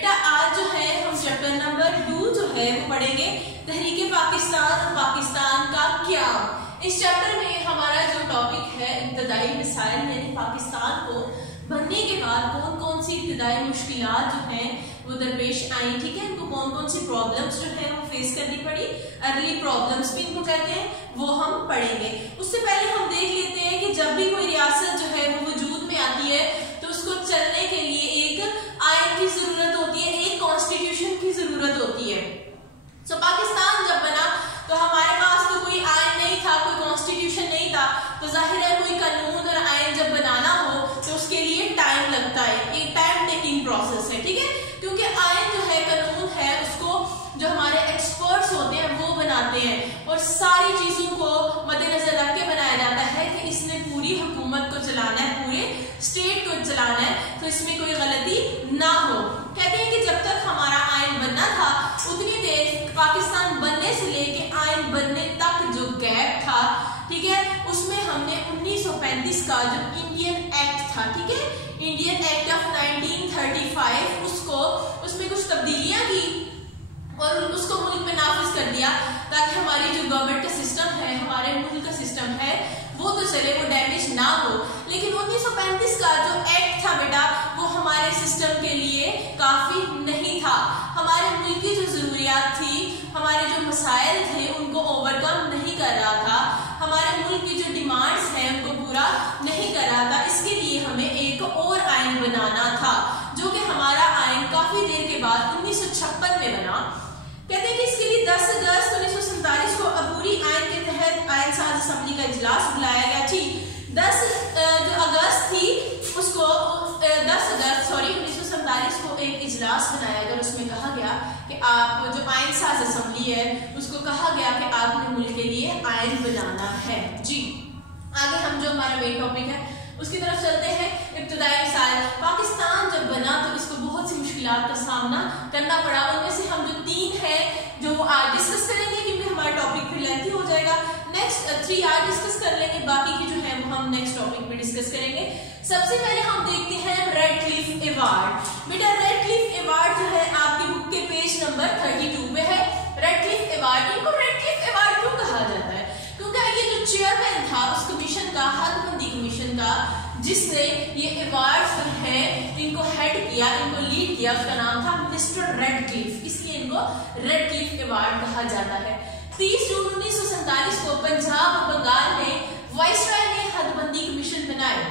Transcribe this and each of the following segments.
बेटा आज जो है हम चैप्टर नंबर 2 जो है वो पढ़ेंगे तहरीके पाकिस्तान और पाकिस्तान का क्या। इस चैप्टर में हमारा जो टॉपिक है इब्तदाई मिसाइल, यानी पाकिस्तान को बनने के बाद कौन कौन सी इब्तदाई मुश्किलात जो हैं वो दरपेश आई, ठीक है, इनको कौन कौन सी प्रॉब्लम्स जो है वो फेस करनी पड़ी, अर्ली प्रॉब्लम्स भी इनको कहते हैं, वो हम पढ़ेंगे। उससे पहले हम देख लेते हैं कि जब भी कोई रियासत जो है वो वजूद में आती है तो उसको चलने के लिए एक आइन की जरूरत होती है, एक कॉन्स्टिट्यूशन की जरूरत होती है। तो पाकिस्तान जब बना तो हमारे पास तो कोई आइन नहीं था, कोई कॉन्स्टिट्यूशन नहीं था, तो जाहिर है कोई कानून और आइन जब बनाना हो तो उसके लिए टाइम लगता है, एक टाइम टेकिंग प्रोसेस है, ठीक है, क्योंकि आइन जो है, कानून है, उसको जो हमारे एक्सपर्ट्स होते हैं वो बनाते हैं और सारी चीजों को मद्देनजर रख के बनाया जाता है कि इसने पूरी हुकूमत को चलाना है, पूरे स्टेट को चलाना है, तो इसमें कोई गलती ना हो। कहते हैं कि जब तक हमारा आइन बनना था उतनी देर पाकिस्तान बनने से लेके आइन बनने तक जो गैप था, ठीक है, उसमें हमने 1935 का जो इंडियन एक्ट था, ठीक है, इंडियन एक्ट ऑफ 1935, उसमें कुछ तब्दीलियां की और उसको मुल्क में नाफिज कर दिया ताकि हमारी जो गवर्नमेंट का सिस्टम है, हमारे मुल्क का सिस्टम है, वो तो चले, वो डैमेज ना हो। लेकिन 1935 का जो एक्ट था बेटा वो हमारे सिस्टम के लिए काफी नहीं था, हमारे मुल्क की जो जरूरियात थी, हमारे जो मसाइल थे उनको ओवरकम नहीं कर रहा था, हमारे मुल्क की जो डिमांड्स हैं उनको पूरा नहीं कर रहा था। इसके लिए हमें एक और आइन बनाना था, जो कि हमारा आइन काफी देर के बाद 1956 में बना। कहते हैं कि इसके लिए 10 अगस्त 1947 को अबूरी आइन के तहत आइन साज असेंबली का इजलास बुलाया गया थी। 10 जो अगस्त थी उसको 10 अगस्त 1947 को एक इजलास बनाया गया, उसमें कहा गया कि आप जो आइन साज असेंबली है उसको कहा गया कि आपने मुल्क के लिए आइन बनाना है। जी आगे हम जो हमारा मेन टॉपिक है उसकी तरफ चलते हैं। इब्तदाई मिसाइल, पाकिस्तान जब बना तो इसको बहुत सी मुश्किलात का सामना करना पड़ा, उनमें से हम जो 3 हैं जो आज डिस्कस करेंगे क्योंकि हमारा टॉपिक फिर लेंथी हो जाएगा। नेक्स्ट 3 आज डिस्कस कर लेंगे, बाकी की जो है वो हम नेक्स्ट टॉपिक में डिस्कस करेंगे। सबसे पहले हम देखते हैं रेडक्लिफ अवार्ड। बेटा रेडक्लिफ अवार्ड जो है आपकी बुक के पेज नंबर 32 पे है। रेडक्लिफ अवार्ड, इनको रेडक्लिफ अवार्ड क्यों कहा जाता है? क्योंकि ये जो चेयरमैन था उस कमीशन का, हदबंदी कमीशन का, जिसने ये अवार्ड्स जो है इनको हेड किया, इनको लीड किया, उसका नाम था मिस्टर रेडक्लिफ, इसलिए इनको रेडक्लिफ अवार्ड कहा जाता है। 30 जून 1947 को पंजाब और बंगाल में वाइसराय ने हदबंदी कमीशन बनाए।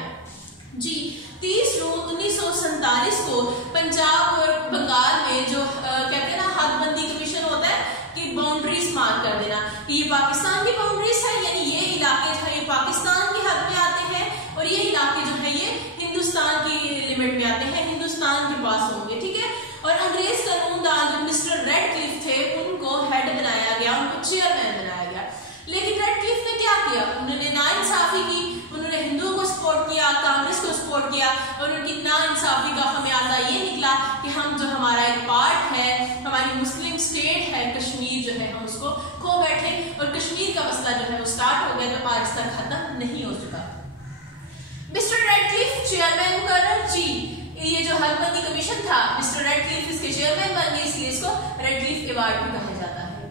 जी 30 जून 1947 को पंजाब और बंगाल में जो कहते हैं ना हदबंदी कमीशन होता है कि बाउंड्रीज मार्क कर देना, ये पाकिस्तान की बाउंड्रीज है, यानी ये इलाके जो है ये पाकिस्तान की हद में आते हैं और ये इलाके जो है ये हिंदुस्तान की लिमिट में आते हैं, हिंदुस्तान के पास होंगे, ठीक है। और अंग्रेज कानूनदान जो मिस्टर रेडक्लिफ थे उनको हेड बनाया गया, उनको चेयरमैन बनाया गया। लेकिन रेडक्लिफ ने क्या किया? उन्होंने नाइंसाफी की, उन्होंने हिंदुओं को सपोर्ट किया, कांग्रेस को सपोर्ट किया और उनकी नाइंसाफी का खमियाजा ये निकला कि हम जो हमारा एक पार्ट है, हमारी मुस्लिम स्टेट है कश्मीर जो है, हम उसको खो बैठे और कश्मीर का मसला जो है वो स्टार्ट हो गया, तो आज तक खत्म नहीं हो चुका। मिस्टर रेडक्लिफ चेयरमैन मुकर्रर। जी ये जो हदबंदी कमीशन था, मिस्टर रेडक्लिफ इसके चेयरमैन बन गए, इसलिए इसको रेडक्लिफ अवार्ड भी कहा जाता है।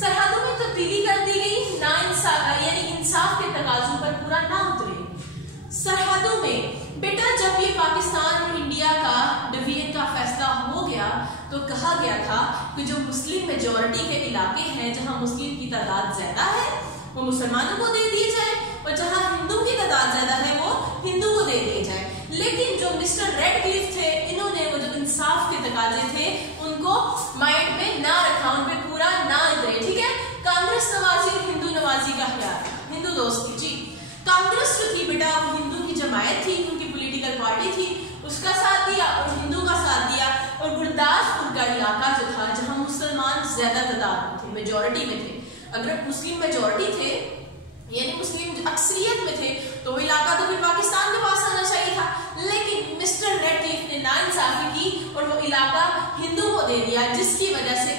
सरहदों में तब्दीली कर दी गई, यानी इंसाफ के तकाजों पर पूरा ना उतरे। सरहदों में बेटा जब ये पाकिस्तान और इंडिया का डिवीजन का फैसला हो गया तो कहा गया था कि जो मुस्लिम मेजॉरिटी के इलाके हैं, जहां मुस्लिम की तादाद ज्यादा है वो मुसलमानों को दे दिए जाए और जहां हिंदू की तादाद ज्यादा है वो हिंदू को दे दिए जाए। लेकिन जो मिस्टर रेडक्लिफ थे इन्होंने वो जो इंसाफ के तकाजे थे उनको माइंड में ना रखा, उन पे पूरा ना उतरे, ठीक है। कांग्रेस नवाजी और हिंदू नवाजी का ख्याल, हिंदू दोस्ती। जी कांग्रेस जो थी बेटा वो हिंदू की जमायत थी, उनकी पॉलिटिकल पार्टी थी, उसका साथ दिया और हिंदू का साथ दिया। और गुरदासपुर का इलाका जो था जहां मुसलमान ज्यादा तादाद में थे, मेजोरिटी में थे, अगर मुस्लिम मेजोरिटी थे यानी मुस्लिम अक्सरियत में थे तो वो इलाका तो फिर पाकिस्तान के पास आना चाहिए था, लेकिन मिस्टर रेडक्लिफ ने नाइंसाफी की और वो इलाका हिंदू को दे दिया, जिसकी वजह से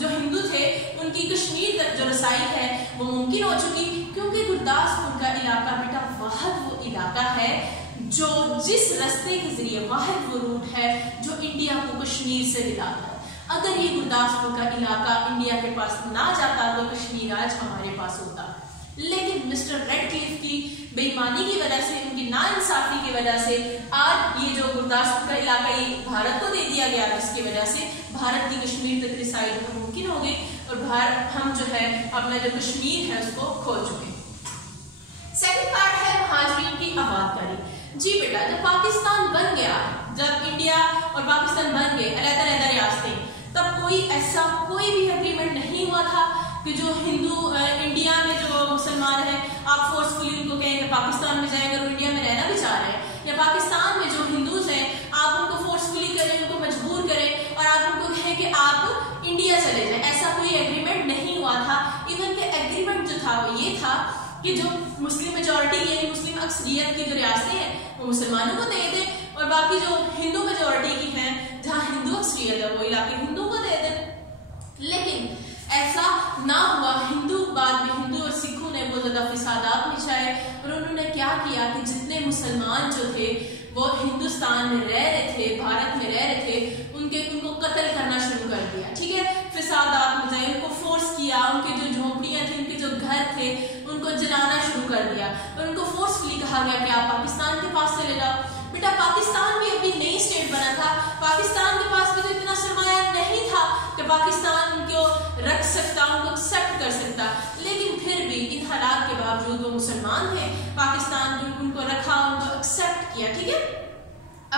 जो हिंदू थे उनकी कश्मीर तक जो रसाई है वो मुमकिन हो चुकी, क्योंकि गुरदासपुर का इलाका बेटा वह वो इलाका है जो जिस रास्ते के जरिए वाहिद वो रूट है जो इंडिया को कश्मीर से मिलाता है। अगर ये गुरदासपुर का इलाका इंडिया के पास ना जाता तो कश्मीर आज हमारे पास होता। लेकिन मिस्टर रेडक्लिफ की बेईमानी की वजह से, उनकी नाइंसाफी की वजह से आज ये जो गुरदासपुर का इलाका ये भारत को दे दिया गया, जिसकी वजह से भारत की कश्मीर तक रिसाइड मुमकिन हो गई और भारत हम जो है अपना जो कश्मीर है उसको खो चुके। सेकंड पार्ट है महाजरीन की आबादकारी। जी बेटा, जब पाकिस्तान बन गया, जब इंडिया और पाकिस्तान बन गए अलग-अलग रियासतें, तब कोई भी एग्रीमेंट नहीं हुआ था कि जो हिंदू इंडिया में जो मुसलमान हैं आप फोर्सफुली उनको कहेंगे पाकिस्तान में जाएंगे और इंडिया में रहना भी चाह रहे हैं, या पाकिस्तान में जो हिंदूज हैं आप उनको फोर्सफुली करें, उनको मजबूर करें और आप उनको कहें कि आप इंडिया चले जाएं। ऐसा कोई एग्रीमेंट नहीं हुआ था। इवन के एग्रीमेंट जो था वो ये था कि जो मुस्लिम मेजोरिटी यानी मुस्लिम अक्सरियत की जो रियासतें हैं वो मुसलमानों को दे दें और बाकी जो हिंदू मेजोरिटी की हैं जहाँ हिंदू अक्सरियत है वो इलाके हिंदू को दे दें। लेकिन ऐसा ना हुआ। बाद में हिंदू और सिखों ने बहुत ज्यादा फिसादात मचाए और उन्होंने क्या किया कि जितने मुसलमान जो थे वो हिंदुस्तान में रह रहे थे, भारत में रह रहे थे, उनको कत्ल करना शुरू कर दिया। ठीक है, फिसादात मचाए, उनको फोर्स किया, उनके जो झोंपड़ियां थी, उनके जो घर थे उनको जलाना शुरू कर दिया और उनको फोर्सफुली कहा गया कि आप पाकिस्तान के पास चले जाओ। बेटा, पाकिस्तान भी अभी नई स्टेट बना था, पाकिस्तान के पास भी तो इतना सरमाया नहीं था कि पाकिस्तान उनको रख सकता, उनको एक्सेप्ट कर सकता। लेकिन फिर भी इन हालात के बावजूद वो मुसलमान थे, पाकिस्तान उनको रखा, उनको एक्सेप्ट किया। ठीक है,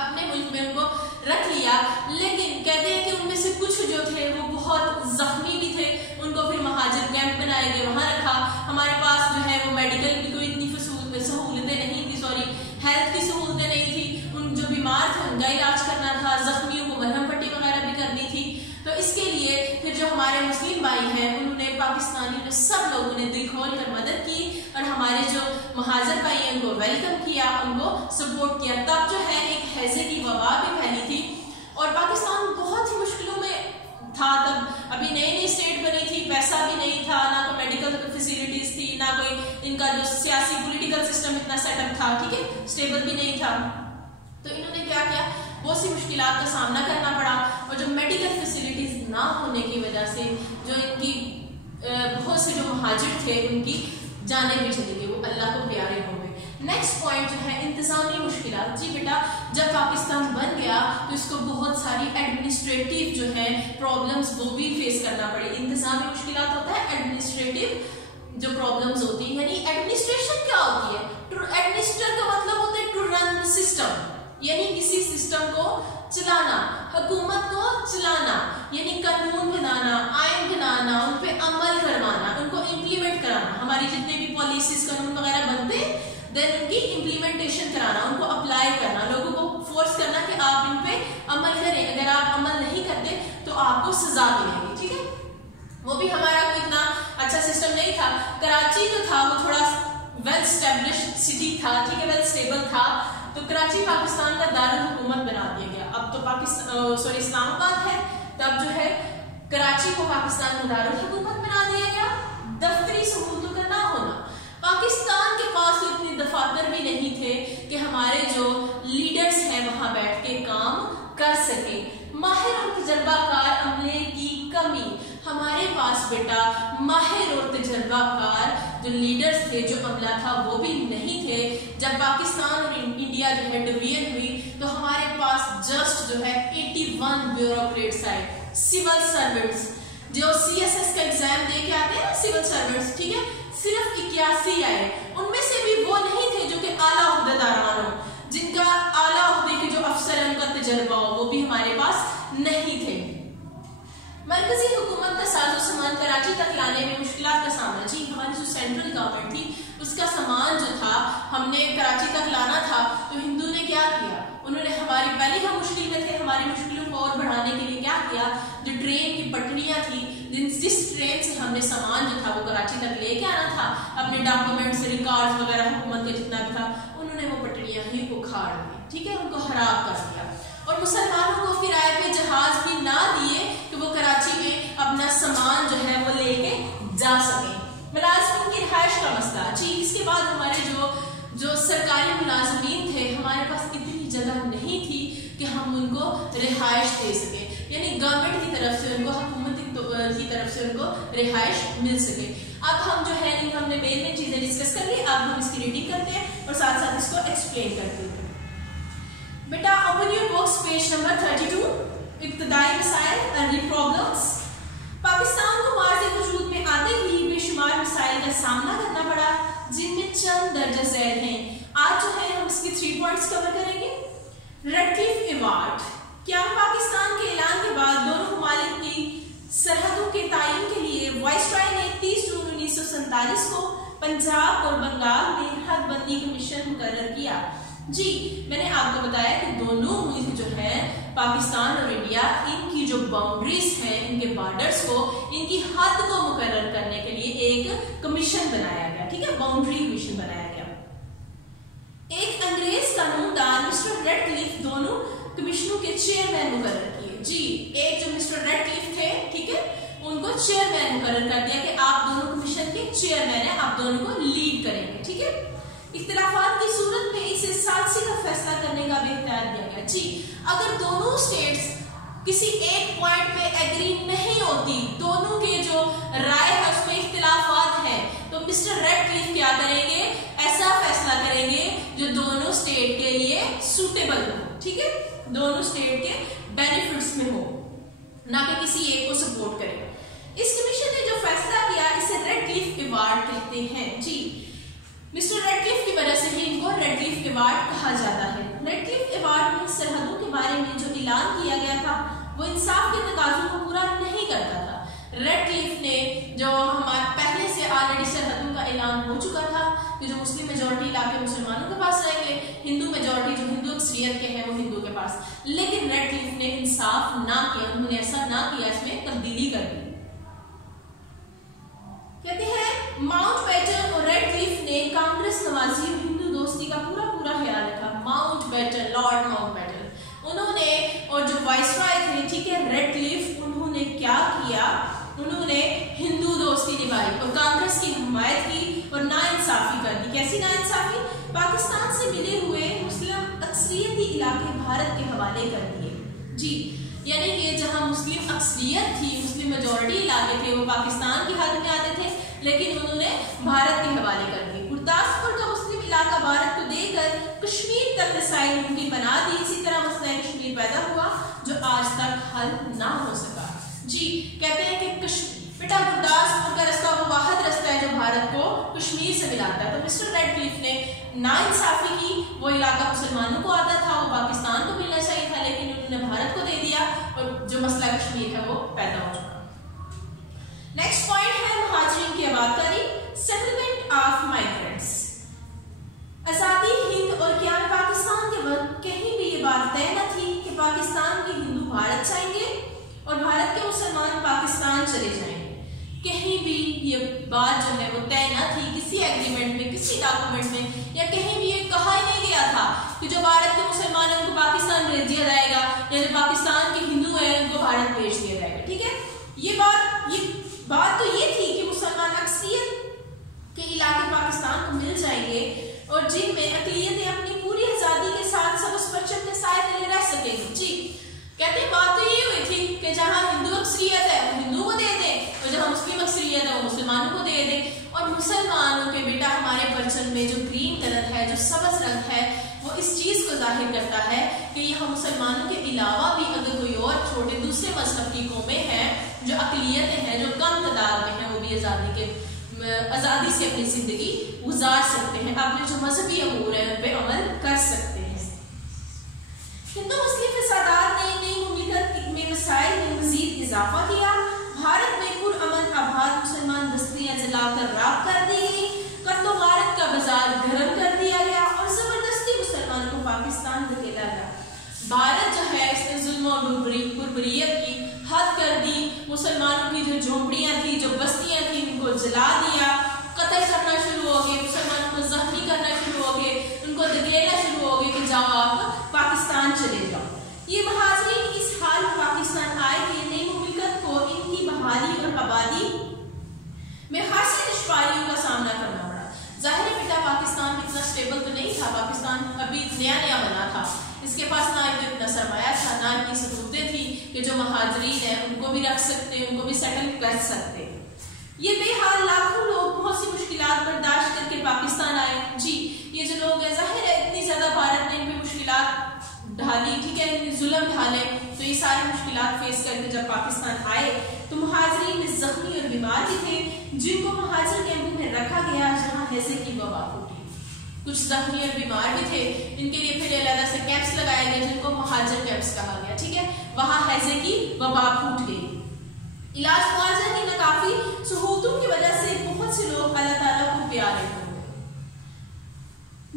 अपने मुल्क में उनको रख लिया। लेकिन कहते हैं कि उनमें से कुछ जो थे वो बहुत जख्मी भी थे, उनको फिर महाजिर कैंप बनाए गए, वहां रखा। हमारे पास जो है वो मेडिकल की कोई इतनी सहूलतें नहीं थी, सॉरी हेल्थ की सहूलतें नहीं थी। उन जो बीमार थे उनका इलाज करना था, जख्मियों को मरहम पट्टी वगैरह भी करनी थी। तो इसके लिए फिर जो हमारे मुस्लिम भाई हैं उन्होंने पाकिस्तानी सब लोगों ने दिल खोल कर मदद की और हमारे जो महाजर भाई हैं उनको वेलकम किया, उनको सपोर्ट किया। तब जो है एक हैजे की वबा भी फैली थी और पाकिस्तान बहुत ही मुश्किलों में था। तब अभी नई नई स्टेट बनी थी, पैसा भी नहीं था, ना कोई मेडिकल फैसिलिटीज थी, ना कोई इनका जो सियासी पॉलिटिकल सिस्टम इतना सेटअप था। ठीक है, स्टेबल भी नहीं था। तो इन्होंने क्या किया, बहुत सी मुश्किलात का सामना करना पड़ा और जो मेडिकल फैसिलिटीज ना होने की वजह से जो इनकी बहुत से जो महाजिर थे उनकी जाने भी चली गई, वो अल्लाह को प्यारे हो गए। नेक्स्ट पॉइंट जो है इंतजामी मुश्किलात। जी बेटा, जब पाकिस्तान बन गया तो इसको बहुत सारी एडमिनिस्ट्रेटिव जो है प्रॉब्लम्स वो भी फेस करना पड़ी। इंतजामी मुश्किलात होता है, एडमिनिस्ट्रेटिव जो प्रॉब्लम्स होती है, यानी एडमिनिस्ट्रेशन क्या होती है, एडमिनिस्ट्रेटर का मतलब होता है टू रन द सिस्टम, यानी किसी सिस्टम को चलाना, हुकूमत को चलाना, यानी कानून बनाना, आइन बनाना, उन पे अमल करवाना, उनको इम्प्लीमेंट कराना। हमारी जितने भी पॉलिसीज कानून वगैरह बनते देन उनकी इम्प्लीमेंटेशन कराना, उनको अप्लाई करना, लोगों को फोर्स करना कि आप इन पे अमल करें, अगर आप अमल नहीं करते तो आपको सजा मिलेगी। ठीक है, वो भी हमारा कोई इतना अच्छा सिस्टम नहीं था। कराची जो था वो थोड़ा वेल स्टैब्लिश्ड सिटी था, ठीक है, वेल स्टेबल था, तो कराची पाकिस्तान का दारुल हुकूमत बना दिया गया। अब तो पाकिस्तान इस्लामाबाद है, तब जो है कराची को पाकिस्तान का दारुल हुकूमत बना दिया गया। दफ्तरी सहूलतों का ना होना, पाकिस्तान के पास तो इतने दफातर भी नहीं थे कि हमारे जो लीडर्स हैं वहां बैठ के काम कर सके। माहिर और तजर्बाकार अमले की कमी, हमारे पास बेटा माहिर और तजर्बाकार जो लीडर्स थे, जो अमला था वो भी नहीं थे। जब पाकिस्तान और इंडिया जो है डिवीजन हुई तो हमारे पास जस्ट जो है 81 ब्यूरोक्रेट्स आए, सिविल सर्वेंट्स जो CSS का एग्जाम दे के आते हैं ना, सिविल सर्वेंट्स, ठीक है, सिर्फ 81 आए। उनमें से भी वो नहीं थे जो कि आला ओहदेदारान हो, जिनका आला ओहदे के जो अफसर है उनका तजर्बा हो, वो भी हमारे पास नहीं थे। मरकजी हुकूमत का साजो सामान कराची तक लाने में मुश्किलात का सामना। जी, हमारी जो सेंट्रल गवर्नमेंट थी उसका सामान जो था हमने कराची तक लाना था, तो हिंदू ने क्या किया, उन्होंने हमारी पहले हम मुश्किल में थे, हमारी मुश्किलों को और बढ़ाने के लिए क्या किया, जो ट्रेन की पटरियां थी, जिस ट्रेन से हमने सामान जो था वो कराची तक लेके आना था, अपने डॉक्यूमेंट्स रिकॉर्ड्स वगैरह हुकूमत का जितना भी था, उन्होंने वो पटरियां ही उखाड़ दी। ठीक है, उनको खराब कर दिया और मुसलमानों को किराए पे जहाज भी ना दिए कि वो कराची में अपना सामान जो है वो लेके जा सके। मुलाजिमिन की रिहाइश का मसला। जी, इसके बाद हमारे जो सरकारी मुलाजमीन थे, हमारे पास इतनी जगह नहीं थी कि हम उनको रिहाइश दे सके, यानी गवर्नमेंट की तरफ से उनको, हुकूमत की तरफ से उनको रिहाइश मिल सके। अब हम जो है हमने मेन चीजें डिस्कस कर ली, अब हम इसकी रीडिंग करते हैं और साथ साथ इसको एक्सप्लेन करते हैं। बेटा open your books, page number 32, इब्तदाई मसाइल, अर्ली प्रॉब्लम्स। पाकिस्तान को मार्ज़ वजूद में आते ही बेशुमार मसाइल का सामना करना पड़ा, जिनमें चंद दर्ज झैल हैं। आज जो है हम इसके 3 पॉइंट्स कवर करेंगे। रेडक्लिफ अवार्ड, क्या पाकिस्तान के ऐलान के बाद दोनों ममालिक की सरहदों के तयन के लिए वाइसरॉय ने 30 जून 1947 को पंजाब और बंगाल में हदबंदी कमीशन मुकर्रर किया। जी, मैंने आपको बताया कि दोनों मुल्क जो है पाकिस्तान और इंडिया, इनकी जो बाउंड्रीज हैं, इनके बॉर्डर्स को, इनकी हद को मुकर्रर करने के लिए एक कमीशन बनाया गया। ठीक है, बाउंड्री कमीशन बनाया गया। एक अंग्रेज कानूनदान मिस्टर रेडक्लिफ दोनों कमीशनों के चेयरमैन मुकर्रर किए। जी, एक जो मिस्टर रेडक्लिफ थे, ठीक है, उनको चेयरमैन मुकर्रर कर दिया कि आप दोनों कमीशन के चेयरमैन हैं, आप दोनों को लीड करेंगे। ठीक है, इख्तिलाफात की सूरत में इसे सालसी का फैसला करने का भी इख्तियार दिया गया। जी, अगर दोनों स्टेट्स किसी एक पॉइंट पे एग्री नहीं होती, दोनों के जो राय है उसमें इख्तिलाफात है, तो मिस्टर रेडक्लिफ क्या करेंगे, ऐसा फैसला करेंगे जो दोनों स्टेट के लिए सूटेबल हो। ठीक है, दोनों स्टेट के बेनिफिट्स में हो, ना कि किसी एक को सपोर्ट करे। इस कमीशन ने जो फैसला किया, इसे रेडक्लिफ अवार्ड कहते हैं। जी, मिस्टर रेडक्लिफ की वजह से ही इनको रेडक्लिफ अवार्ड कहा जाता है। रेडक्लिफ अवार्ड में सरहदों के बारे में जो ऐलान किया गया था, वो इंसाफ के तकाज़ों को पूरा नहीं करता था। रेडक्लिफ ने जो हमारे पहले से ऑलरेडी सरहदों का ऐलान हो चुका था कि जो मुस्लिम मेजॉरिटी इलाके मुसलमानों के पास रहेंगे, हिंदू मेजॉरिटी जो हिंदू अक्सरियत के हैं वो हिंदू के पास, लेकिन रेडक्लिफ ने इंसाफ ना किया, उन्होंने ऐसा ना किया, इसमें तब्दीली कर दी। कहते हैं माउंटबेटन और रेडक्लिफ ने कांग्रेस नवाजी और हिंदू दोस्ती का पूरा ख्याल रखा। माउंटबेटन, लॉर्ड माउंटबेटन, उन्होंने, और जो वाइसरॉय थे, ठीक है, रेडक्लिफ, उन्होंने क्या किया, उन्होंने हिंदू दोस्ती निभाई और कांग्रेस की हिमायत की और नाइंसाफी कर दी। कैसी नाइंसाफी? पाकिस्तान से मिले हुए मुस्लिम अक्सरियती इलाके भारत के हवाले कर दिए। जी, यानी कि जहां मुस्लिम अक्सरियत थी, मुस्लिम मेजॉरिटी इलाके थे, वो पाकिस्तान की हद में आते थे, लेकिन उन्होंने भारत के हवाले कर दिए। गुरदासपुर का मुस्लिम इलाका भारत को देकर कश्मीर तक रसाई मुमकिन बना दी। इसी तरह मसला कश्मीर पैदा हुआ जो आज तक हल ना हो सका। जी, कहते हैं कि बेटा गुरदासपुर का रास्ता वो वाहिद रास्ता है जो भारत को कश्मीर से मिलाता है। तो मिस्टर रेडक्लिफ ने नाइंसाफी की, वो इलाका मुसलमानों को आता था, वो पाकिस्तान को मिलना चाहिए था, लेकिन उन्होंने भारत को दे दिया और जो मसला कश्मीर है वो पैदा हो चुका। नेक्स्ट पॉइंट है मुहाजिरीन की आबादकारी, सेटलमेंट ऑफ माइग्रेंट्स। आजादी हिंद और क्या पाकिस्तान के वक्त कहीं भी ये बात तय न थी कि पाकिस्तान के हिंदू भारत जाएंगे और भारत के मुसलमान पाकिस्तान चले जाएंगे। कहीं भी ये बात जो है वो तय न थी, किसी एग्रीमेंट में, किसी डॉक्यूमेंट में, या कहीं भी ये कहा ही नहीं गया था कि जो भारत के मुसलमान हैं उनको पाकिस्तान भेज दिया जाएगा, या जो पाकिस्तान के हिंदू हैं उनको भारत भेज दिया जाएगा। ठीक है, ये बात तो ये थी कि मुसलमान अक्सरियत के इलाके पाकिस्तान को मिल जाएंगे और जिनमें अक़लियतें अपनी पूरी आजादी के साथ सब उस परचम के साए तले रह सकेंगी। जी, कहते हैं बात तो ये हुई थी कि जहां हिंदू अक्सरियत है वो हिंदू को दे दें और जहां मुस्लिम अक्सरियत है वो मुसलमानों को दे दें। और मुसलमानों के बेटा हमारे परचम में जो ग्रीन कलर है, जो सब्ज़ रंग है, वो इस चीज को जाहिर करता है कि यहाँ मुसलमानों के अलावा भी अगर कोई और छोटे दूसरे मजहब की कौमें हैं, जो अक़लियतें हैं, जो कम तादाद में हैं, वो भी आज़ादी से अपनी जिंदगी गुजार सकते हैं, अपने जो मजहबी अमूर है उन पे अमल कर सकते हैं। हिंदू मुस्लिम फसादात ने नई मुमलिकत में मसाइल में मजीद इजाफा किया। भारत में पुरअमन आबाद मुसलमान बस्तियां जलाकर राख कर दी गई, कत्लो गारत का बाजार गर्म कर दिया गया और जबरदस्ती मुसलमानों को पाकिस्तान धकेला गया। भारत जो है इसने जुल्म और बर्बरियत की हद कर दी। मुसलमानों की जो झोंपड़ियां थी, जो बस्तियां थी, उनको जला दिया, कत्ल करना शुरू हो गए, मुसलमानों को जख्मी करना शुरू हो गए, उनको धकेलना शुरू हो गए कि जाओ आप पाकिस्तान चले जाओ। ये महाजरीन इस हाल में पाकिस्तान आए कि नई मुमलिकत को इनकी बहाली और आबादी में खासी दुश्वारियों का सामना करना पड़ा। जाहिर है बेटा पाकिस्तान इतना स्टेबल तो नहीं था, पाकिस्तान अभी नया नया बना था, इसके पास ना इतना सरमाया था, ना इतनी सहूलतें थी कि जो महाजरीन है उनको भी रख सकते, उनको भी सेटल कर सकते। ये बेहाल लाखों लोग बहुत सी मुश्किलात बर्दाश्त करके पाकिस्तान आए। जी, ये जो लोग हैं, जाहिर है इतनी ज्यादा भारत ने इन पे मुश्किलात ढाली, ठीक है, जुल्म ढाले, तो ये सारी मुश्किलात फेस करके जब पाकिस्तान आए तो मुहाजिरीन में जख्मी और बीमार भी थे, जिनको महाजर कैंपों में रखा गया जहां हैजे की वबा फूटी। कुछ जख्मी और बीमार भी थे, इनके लिए फिर अलग से कैंप्स लगाए गए जिनको महाजर कैंप्स कहा गया, ठीक है, वहां हैजे की वबा फूट गई। इलाज मुआवजा की नाकाफी सहूलतों की वजह से बहुत से लोग अल्लाह ताला को प्यारे हो गए।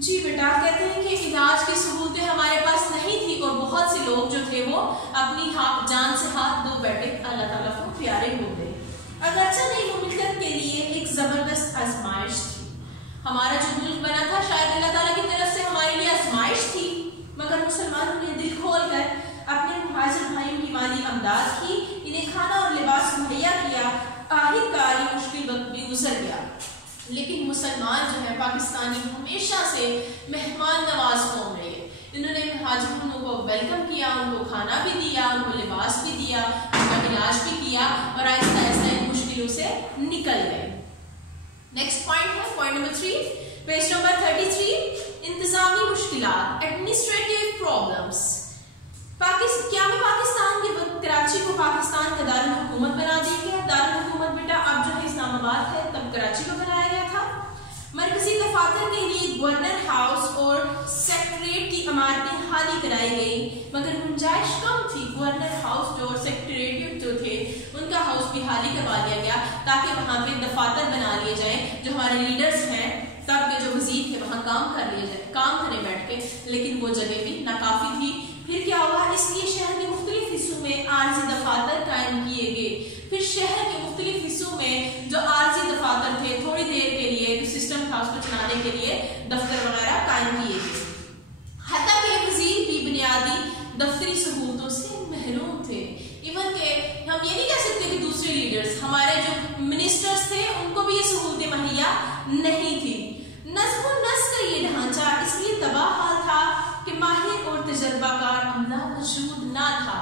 जी बेटा, कहते हैं कि इलाज की सहूलतें हमारे पास नहीं थी और बहुत से लोग जो थे वो अपनी जान से हाथ धो बैठे, अल्लाह ताला को प्यारे हो गए। अगरचे नई मुल्कियत के लिए एक जबरदस्त आजमाइश थी, हमारा जो मुल्क बना था शायद अल्लाह ताला की तरफ से हमारे लिए आजमाइश थी, मगर मुसलमानों ने दिल खोल कर अपने मुहाजिर भाइयों की माली अमदाद की, इन्हें खाना और लिबास मुहैया किया। आखिरकार ये मुश्किल वक्त भी गुजर गया, लेकिन मुसलमान जो है पाकिस्तानी हमेशा से मेहमान नवाज कौम रही है। इन्होंने मुहाजिरों को वेलकम किया, उनको खाना भी दिया, उनको लिबास भी दिया, उनका इलाज भी किया और आहिस्ता आहिस्ता इन मुश्किलों से निकल गए। नेक्स्ट पॉइंट है पॉइंट नंबर 3, पेज नंबर 33, इंतजामी मुश्किलात, एडमिनिस्ट्रेटिव प्रॉब्लम्स। क्या में पाकिस्तान के वक्त कराची को पाकिस्तान का दारुल हुकूमत बना दिया गया। दारुल हुकूमत बेटा अब जो है इस्लामाबाद है, तब कराची को बनाया गया था। मरकजी दफातर के लिए गवर्नर हाउस और सेक्रेटरीट की इमारतें खाली कराई गई, मगर गुंजाइश कम थी। गवर्नर हाउस जो और सेक्रेटरीट जो थे उनका हाउस भी खाली करवा दिया गया ताकि वहां पे दफातर बना लिए जाए, जो हमारे लीडर्स हैं तब के जो वजीर थे वहां काम कर लिए जाए, काम करें बैठ के, लेकिन वो जगह भी नाकाफी थी। फिर क्या हुआ, इसलिए शहर के मुख्तलिफ हिस्सों में आर्जी दफातर कायम किए गए। फिर शहर के मुख्तलिफ हिस्सों में जो आर्जी दफातर थे, थोड़ी देर के लिए जो सिस्टम था उसको चलाने के लिए दफ्तर वगैरह कायम किए गए। हत्ता के वजीर भी बुनियादी दफ्तरी सहूलतों से महरूम थे। इवन के हम ये नहीं कह सकते कि दूसरे लीडर्स, हमारे जो मिनिस्टर्स थे उनको भी ये सहूलतें मुहैया नहीं थी। नज़्म व नस्क का ये ढांचा इसलिए तबाह हाल था कि माहिर और तजर्बाकार अमला मौजूद ना था।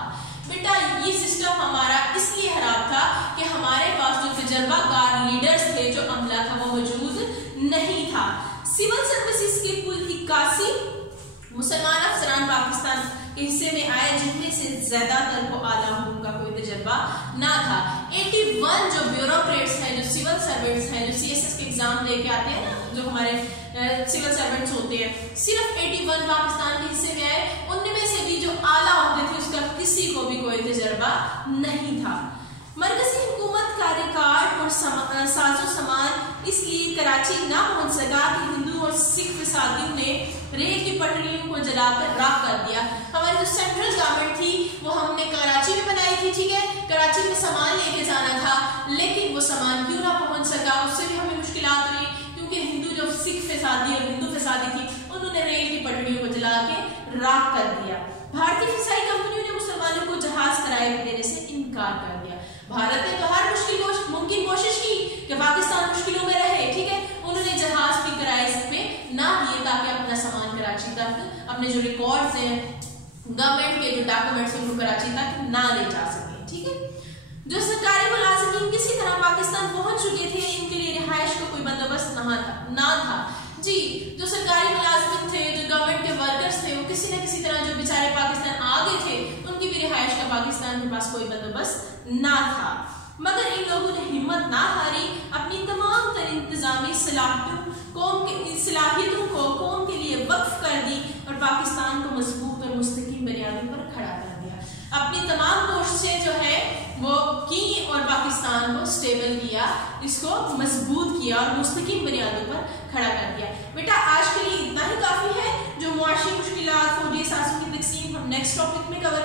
बेटा ये सिस्टम हमारा इसलिए खराब था कि हमारे पास जो तजर्बाकार लीडर्स थे, जो अमला था, वो मौजूद नहीं था। सिविल सर्विसेज के कुल 81 मुसलमान अफसरान पाकिस्तान के हिस्से में आए, जिनमें से ज्यादातर को आला हुकूम का कोई तजर्बा ना था। 81 जो ब्यूरोक्रेट्स हैं, जो सिविल सर्वेंट्स हैं, जो सीएसएस के एग्जाम लेके आते हैं ना, जो हमारे सिविल सर्वेंट्स होते हैं, सिर्फ 81 पाकिस्तान के हिस्से में आए। उनमें से भी जो आला होते थे उसका किसी को भी कोई तजर्बा नहीं था। मरकजी हुकूमत का रिकॉर्ड और साजो सामान इसलिए कराची ना पहुंच सका कि हिंदू और सिख फसादियों ने रेल की पटरियों को जलाकर राख कर दिया। हमारी जो सेंट्रल गवर्नमेंट थी वो हमने कराची में बनाई थी, ठीक है, कराची में सामान लेके जाना था, लेकिन वो सामान क्यों ना पहुंच सका, उससे भी हमें मुश्किलात हुई, क्योंकि हिंदू जो सिख फसादी और हिंदू फसादी थी उन्होंने रेल की पटरियों को जला के राख कर दिया। भारतीय फिसाई कंपनियों ने मुसलमानों को जहाज किराए पर देने से इनकार कर दिया। भारत ने तो हर मुमकिन कोशिश की कि पाकिस्तान मुश्किलों में रहे, ठीक है, उन्होंने जहाज भी किराए पे ना लिए ताकि अपना सामान कराची तक, अपने जो रिकॉर्ड्स हैं गवर्नमेंट के जो डॉक्यूमेंट्स उनको कराची तक ना ले जा सके, ठीक है। जो सरकारी मुलाजिमीन किसी तरह पाकिस्तान पहुंच चुके थे, इनके लिए रिहाइश का कोई बंदोबस्त ना था। जी, जो सरकारी मुलाजिम थे, जो गवर्नमेंट के वर्कर्स थे, वो किसी न किसी तरह जो बेचारे पाकिस्तान आ गए थे, उनकी भी रिहाइश का पाकिस्तान के पास कोई बंदोबस्त ना था। मगर इन लोगों ने हिम्मत ना हारी, अपनी तमाम तर इंतजामी सलाहियतों को कौम के लिए वक्फ कर दी और पाकिस्तान को मजबूत और मुस्तकिम बुनियादों पर खड़ा कर दिया। अपनी तमाम कोशिशें जो है वो की और पाकिस्तान को स्टेबल किया, इसको मजबूत किया और मुस्तकिम बुनियादों पर खड़ा कर दिया। बेटा आज के लिए इतना ही काफी है। जो मुआशी मुश्किलात, फौजी सासों की तकसीम हम नेक्स्ट टॉपिक में कवर